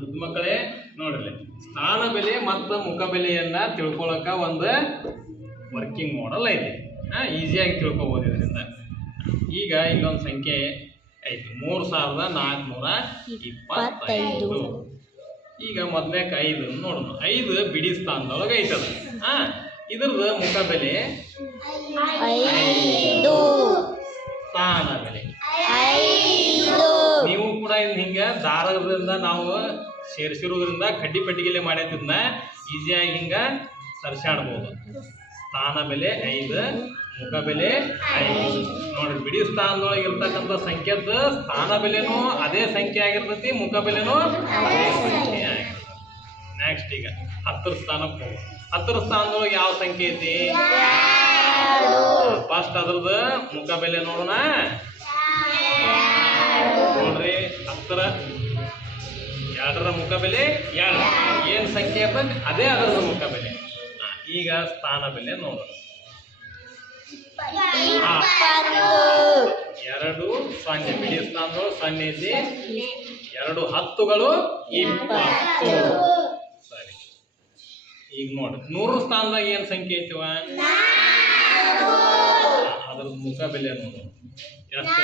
ಮುದ್ದು ಮಕ್ಕಳೇ ನೋಡ್ರಿ, ಸ್ಥಾನ ಬೆಲೆ ಮತ್ತು ಮುಖ ಬೆಲೆಯನ್ನ ತಿಳ್ಕೊಳಕ ಒಂದು ವರ್ಕಿಂಗ್ ಮಾಡೆಲ್ ಐತಿ. ಈಸಿಯಾಗಿ ತಿಳ್ಕೊಬೋದು ಇದರಿಂದ. ಈಗ ಇಲ್ಲೊಂದು ಸಂಖ್ಯೆ ಐತಿ 3425. ಈಗ ಮೊದಲನೇಕ 5 ನೋಡೋಣ. 5 ಬಿಡಿ ಸ್ಥಾನದೊಳಗೆ ಐತದ. ಇದ್ರದ್ದು ಮುಖ ಬೆಲೆ 5, ಸ್ಥಾನ ಬೆಲೆ 5. ನೀವು ಕೂಡ ಹಿಂಗ ದಾರದಿಂದ ನಾವು ಸೇರಿಸಿರೋದ್ರಿಂದ ಕಡ್ಡಿ ಪಟ್ಟಿಗೆಲೆ ಮಾಡ್ಯತಿದ್ನ ಈಸಿಯಾಗಿ ಹಿಂಗ ಸರ್ಸಾಡ್ಬೋದು. ಸ್ಥಾನ ಬೆಲೆ 5, ಮುಖ ಬೆಲೆ 5. ನೋಡ್ರಿ, ಬಿಡಿ ಸ್ಥಾನದೊಳಗೆ ಇರ್ತಕ್ಕಂಥ ಸಂಖ್ಯೆದ ಸ್ಥಾನ ಬೆಲೆನೂ ಅದೇ ಸಂಖ್ಯೆ ಆಗಿರ್ತೈತಿ, ಮುಖ ಬೆಲೆನೂ ಅದೇ ಸಂಖ್ಯೆ ಆಗಿರ್ತೈತಿ. ನೆಕ್ಸ್ಟ್ ಈಗ 10ರ ಸ್ಥಾನಕ್ಕೆ ಹೋಗೋಣ. 10ರ ಸ್ಥಾನದೊಳಗೆ ಯಾವ ಸಂಖ್ಯೆ ಐತಿ? ಫಸ್ಟ್ ಅದ್ರದ್ದು ಮುಖ ಬೆಲೆ ನೋಡೋಣ. ನೋಡ್ರಿ, 10ರ 2ರ ಮುಖ ಬೆಲೆ 2. ಏನ್ ಸಂಖ್ಯೆ ಇರ್ತದೆ ಅದೇ ಅದರ ಮುಖ ಬೆಲೆ. ಈಗ ಸ್ಥಾನ ಬೆಲೆ ನೋಡೋಣ. 2 0 ಬಿಡಿ ಸ್ಥಾನದೊಳಗೆ 0 ಐತಿ. 2 10ಗಳು 20. ಸರಿ, ಈಗ ನೋಡ್ರಿ 100ರ ಸ್ಥಾನದಾಗ ಏನ್ ಸಂಖ್ಯೆ ಐತಿವ? ಅದ್ರ ಮುಖ ಬೆಲೆ ನೋಡೋಣ. ಎಷ್ಟು?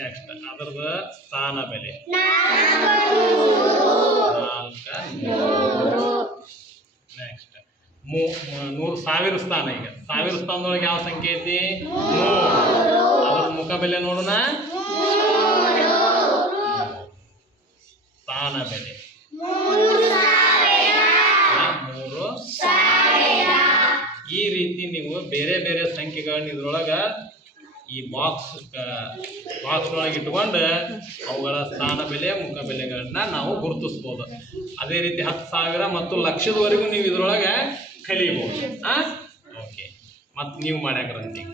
ನೆಕ್ಸ್ಟ್ ಅದ್ರದ ಸ್ಥಾನ ಬೆಲೆ 400. ನೆಕ್ಸ್ಟ್ 100,000 ಸ್ಥಾನ. ಈಗ 1000 ಸ್ಥಾನದೊಳಗೆ ಯಾವ ಸಂಖ್ಯೆ ಐತಿ? 3. ಅದ್ರ ಮುಖ ಬೆಲೆ ನೋಡೋಣ. ಸ್ಥಾನ ಬೆಲೆ 3,000. ಈ ರೀತಿ ನೀವು ಬೇರೆ ಬೇರೆ ಸಂಖ್ಯೆಗಳನ್ನ ಇದ್ರೊಳಗ ಈ ಬಾಕ್ಸ್ ಒಳಗೆ ಇಟ್ಕೊಂಡು ಅವುಗಳ ಸ್ಥಾನ ಬೆಲೆ ಮುಖ ಬೆಲೆಗಳನ್ನ ನಾವು ಗುರುತಿಸ್ಬೋದು. ಅದೇ ರೀತಿ 10,000 ಮತ್ತು ಲಕ್ಷದವರೆಗೂ ನೀವು ಇದ್ರೊಳಗೆ ಕಲಿಬಹುದು. ಓಕೆ, ಮತ್ತು ನೀವು ಮಾಡ್ಯಾಕ್ರಂತೀಗ